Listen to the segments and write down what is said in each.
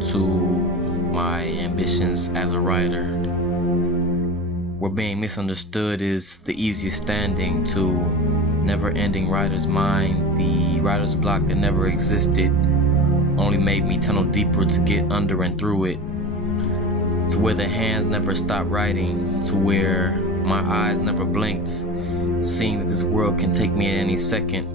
to my ambitions as a writer. Where being misunderstood is the easiest standing to never-ending writer's mind. The writer's block that never existed only made me tunnel deeper to get under and through it. To where the hands never stopped writing, to where my eyes never blinked, seeing that this world can take me at any second.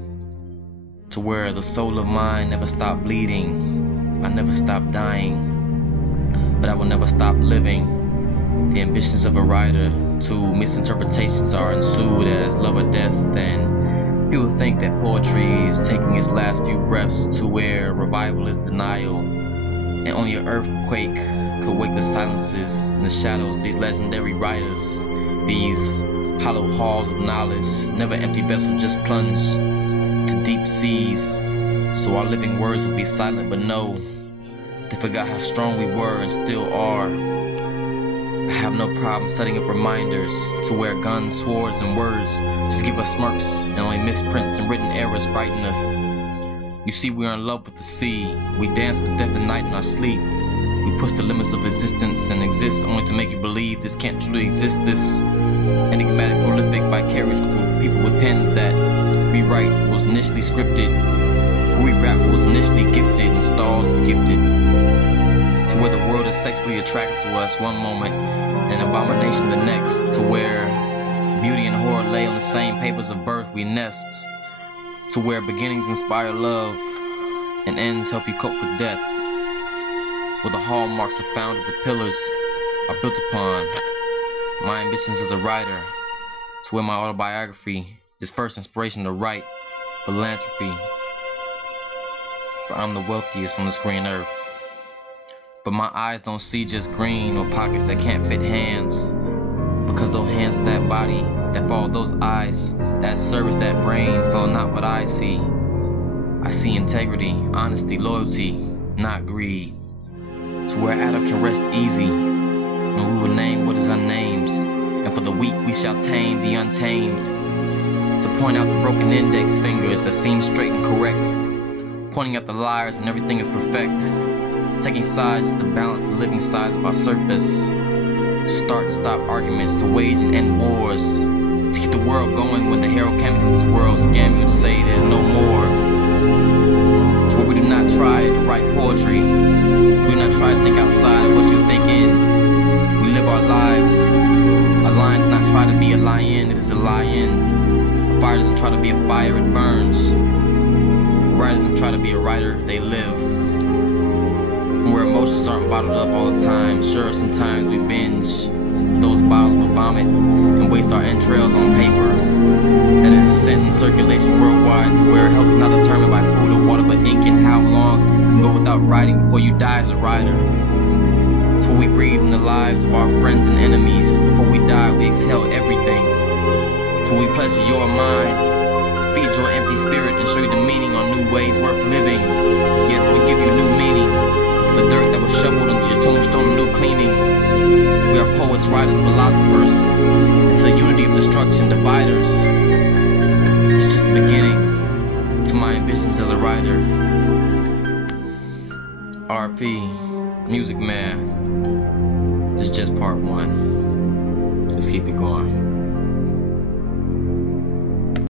To where the soul of mine never stopped bleeding. I never stopped dying, but I will never stop living. The ambitions of a writer, to misinterpretations are ensued as love or death, and people think that poetry is taking its last few breaths, to where revival is denial, and only an earthquake could wake the silences and the shadows of these legendary writers. These hollow halls of knowledge, never empty vessels, just plunge to deep seas, so our living words will be silent, but no, they forgot how strong we were and still are. I have no problem setting up reminders, to where guns, swords, and words just give us smirks, and only misprints and written errors frighten us. You see, we are in love with the sea. We dance with death at night in our sleep. We push the limits of existence and exist only to make you believe this can't truly exist. This enigmatic, prolific, vicarious group of people with pens that rewrite what was initially scripted, who rewrite what was initially gifted, installed as gifted. To where the world is sexually attracted to us one moment and abomination the next, to where beauty and horror lay on the same papers of birth we nest, to where beginnings inspire love and ends help you cope with death, where the hallmarks are founded with pillars are built upon my ambitions as a writer, to where my autobiography is first inspiration to write philanthropy, for I'm the wealthiest on this green earth. But my eyes don't see just green or pockets that can't fit hands, because those hands of that body that follow those eyes, that service, that brain, follow not what I see. I see integrity, honesty, loyalty, not greed. To where Adam can rest easy, and we will name what is unnamed, and for the weak we shall tame the untamed. To point out the broken index fingers that seem straight and correct, pointing out the liars when everything is perfect. Taking sides to balance the living sides of our surface, to start and stop arguments, to wage and end wars, to keep the world going when the hero canvas in this world scam you to say there's no more. To where we do not try to write poetry, we do not try to think outside of what you're thinking. We live our lives. A lion does not try to be a lion, it is a lion. A fire doesn't try to be a fire, it burns. A writer doesn't try to be a writer, they live. Where emotions aren't bottled up all the time. Sure, sometimes we binge those bottles with vomit and waste our entrails on paper that is sent in circulation worldwide, to where health is not determined by food or water but ink, and how long you can go without writing before you die as a writer. To where we breathe in the lives of our friends and enemies. Before we die we exhale everything. To where we pleasure your mind, feed your empty spirit, and show you the meaning on new ways worth living. Yes, we give you new meaning. The dirt that was shoveled into your tombstone, new cleaning. We are poets, writers, philosophers. It's a unity of destruction, dividers. It's just the beginning to my ambitions as a writer. RP, Music Man. It's just part one. Let's keep it going.